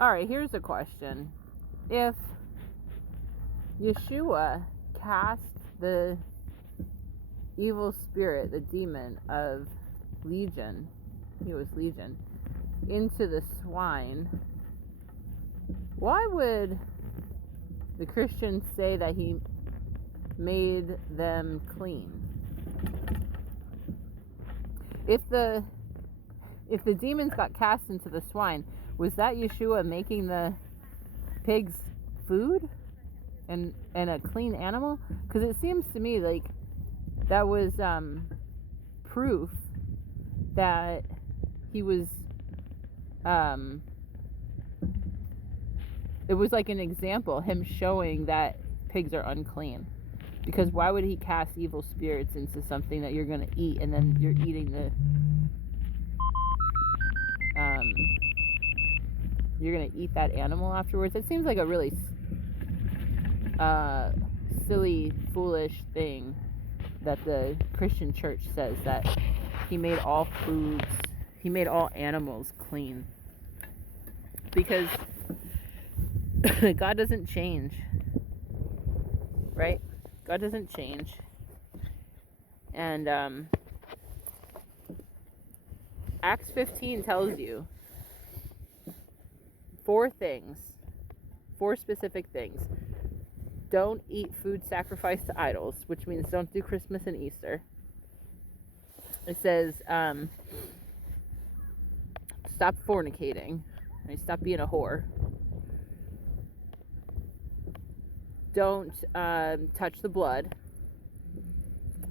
All right, here's a question. If Yeshua cast the evil spirit, the demon of Legion, he was Legion, into the swine, why would the Christians say that he made them clean? If the demons got cast into the swine, was that Yeshua making the pigs food and a clean animal? Because it seems to me like that was proof that he was it was like an example, him showing that pigs are unclean. Because why would he cast evil spirits into something that you're going to eat, and then you're eating you're going to eat that animal afterwards? It seems like a really silly, foolish thing that the Christian church says, that he made all foods, he made all animals clean. Because God doesn't change, right? God doesn't change. And Acts 15 tells you four specific things. Don't eat food sacrificed to idols, which means don't do Christmas and Easter. It says stop fornicating, right? Stop being a whore. Don't touch the blood.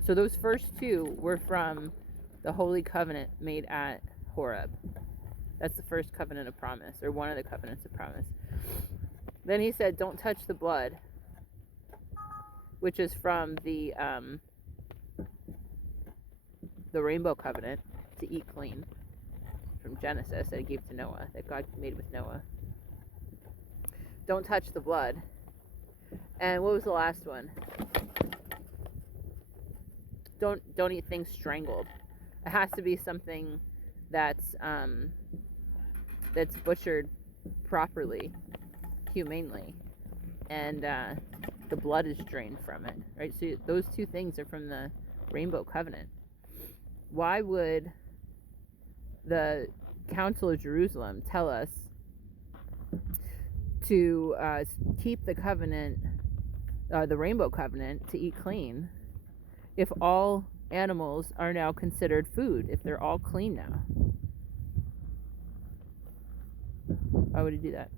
So those first two were from the Holy Covenant made at Horeb. That's the first covenant of promise, or one of the covenants of promise. Then he said, don't touch the blood, which is from the Rainbow Covenant, to eat clean, from Genesis, that he gave to Noah, that God made with Noah. Don't touch the blood. And what was the last one? Don't eat things strangled. It has to be something that's butchered properly, humanely, and the blood is drained from it, right? So those two things are from the Rainbow Covenant. Why would the Council of Jerusalem tell us to keep the covenant, the Rainbow Covenant, to eat clean, if all animals are now considered food, if they're all clean now? Why would he do that?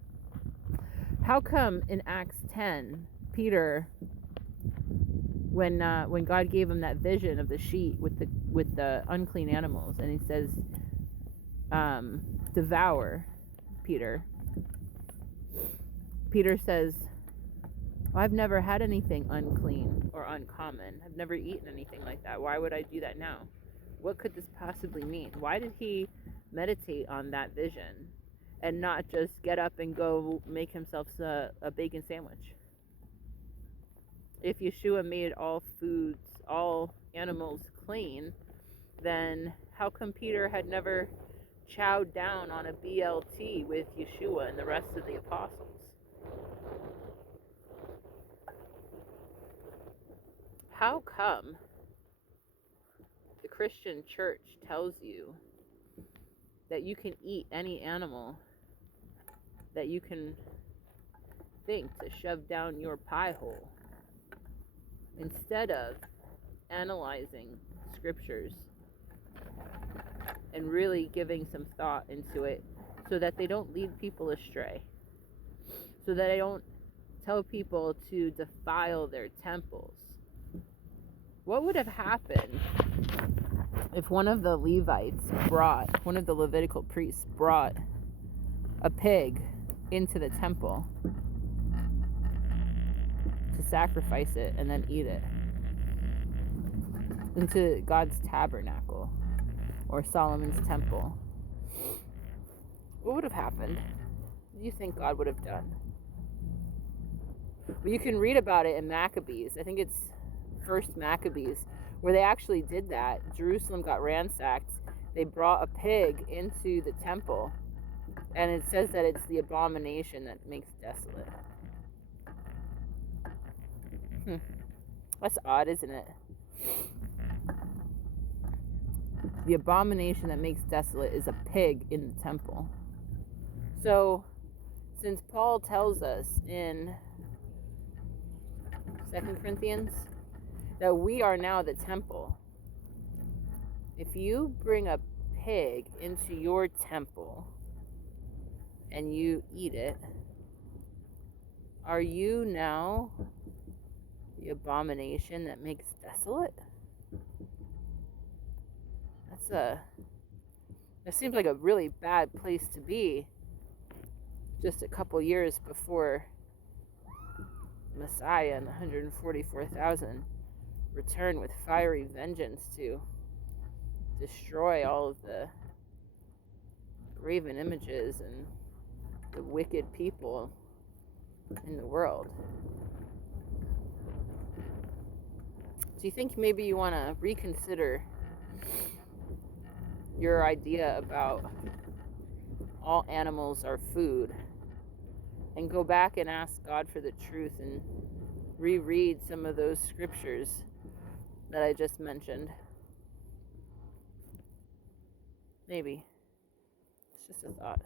How come in Acts 10, Peter, when God gave him that vision of the sheet with the unclean animals, and he says, devour Peter says, I've never had anything unclean or uncommon. I've never eaten anything like that. Why would I do that now? What could this possibly mean? Why did he meditate on that vision and not just get up and go make himself a bacon sandwich? If Yeshua made all foods, all animals clean, then how come Peter had never chowed down on a BLT with Yeshua and the rest of the apostles? How come the Christian church tells you that you can eat any animal that you can think to shove down your pie hole, instead of analyzing scriptures and really giving some thought into it, so that they don't lead people astray, so that they don't tell people to defile their temples? What would have happened if one of the Levitical priests brought a pig into the temple to sacrifice it and then eat it into God's tabernacle or Solomon's temple? What would have happened? What do you think God would have done? Well, you can read about it in Maccabees. I think it's First Maccabees, where they actually did that. Jerusalem got ransacked. They brought a pig into the temple And it says that it's the abomination that makes desolate. That's odd, isn't it? The abomination that makes desolate is a pig in the temple. So, since Paul tells us in 2 Corinthians that we are now the temple, if you bring a pig into your temple and you eat it, are you now the abomination that makes desolate? That seems like a really bad place to be just a couple years before Messiah and the 144,000 return with fiery vengeance to destroy all of the graven images and the wicked people in the world. Do you think maybe you want to reconsider your idea about all animals are food and go back and ask God for the truth and reread some of those scriptures that I just mentioned? Maybe. It's just a thought.